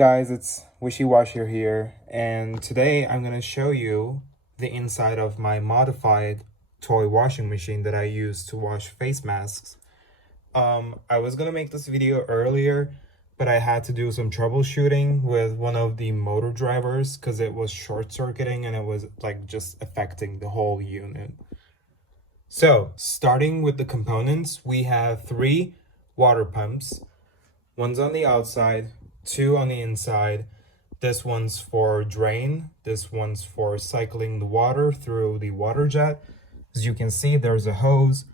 Guys, it's Wishy-Washy here, and today I'm going to show you the inside of my modified toy washing machine that I use to wash face masks. I was going to make this video earlier, but I had to do some troubleshooting with one of the motor drivers because it was short-circuiting and it was like just affecting the whole unit. So, starting with the components, we have 3 water pumps. One's on the outside, 2 on the inside. This one's for drain. This one's for cycling the water through the water jet. As you can see, there's a hose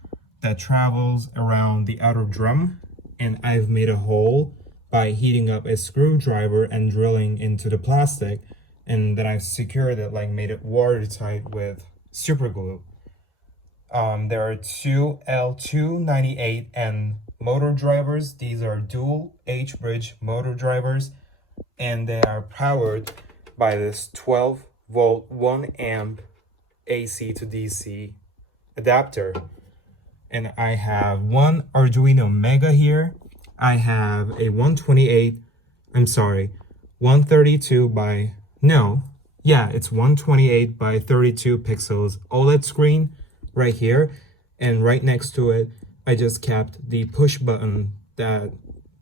that travels around the outer drum, and I've made a hole by heating up a screwdriver and drilling into the plastic, and then I've secured it, like made it watertight with super glue. There are 2 L298N motor drivers. These are dual H-bridge motor drivers, and they are powered by this 12-volt 1 amp AC to DC adapter. And I have one Arduino Mega here. I have a 132 by, it's 128 by 32 pixels OLED screen right here, and right next to it I just kept the push button that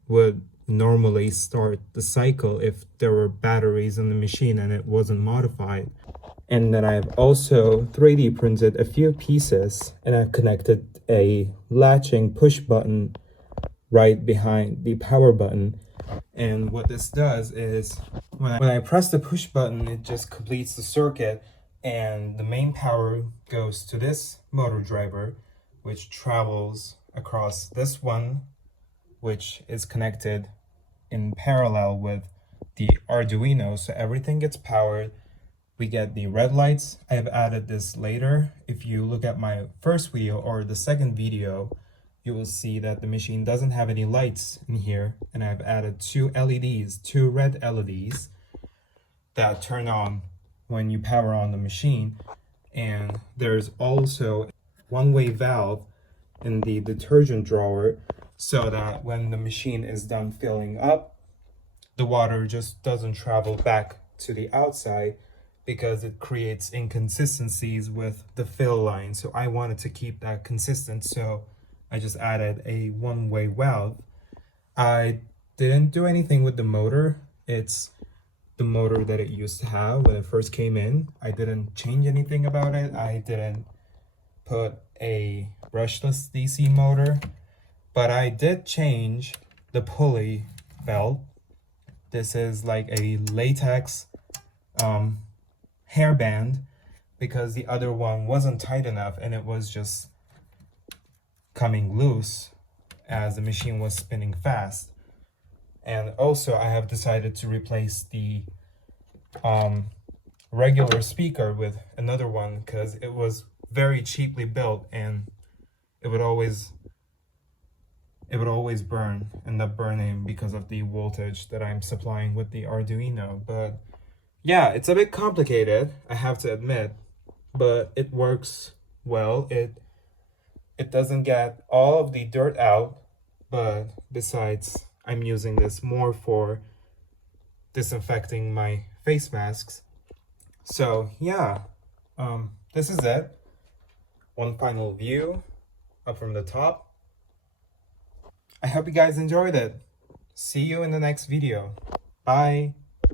would normally start the cycle if there were batteries in the machine and it wasn't modified. And then I've also 3D printed a few pieces, and I've connected a latching push button right behind the power button. And what this does is when I press the push button, it just completes the circuit, and the main power goes to this motor driver, which travels across this one, which is connected in parallel with the Arduino, so everything gets powered. We get the red lights. I have added this later. If you look at my first video or the second video, you will see that the machine doesn't have any lights in here, and I've added 2 red LEDs that turn on when you power on the machine. And there's also a one-way valve in the detergent drawer, so that when the machine is done filling up, the water just doesn't travel back to the outside because it creates inconsistencies with the fill line. So I wanted to keep that consistent, so I just added a one-way valve. I didn't do anything with the motor. It's the motor that it used to have when it first came in. I didn't change anything about it. I didn't put a brushless DC motor, but I did change the pulley belt. This is like a latex hairband because the other one wasn't tight enough and it was just coming loose as the machine was spinning fast. And also I have decided to replace the regular speaker with another one because it was very cheaply built and it would always end up burning because of the voltage that I'm supplying with the Arduino. But yeah, it's a bit complicated, I have to admit, but it works well. It doesn't get all of the dirt out, but besides, I'm using this more for disinfecting my face masks. So yeah, this is it. One final view up from the top. I hope you guys enjoyed it. See you in the next video. Bye.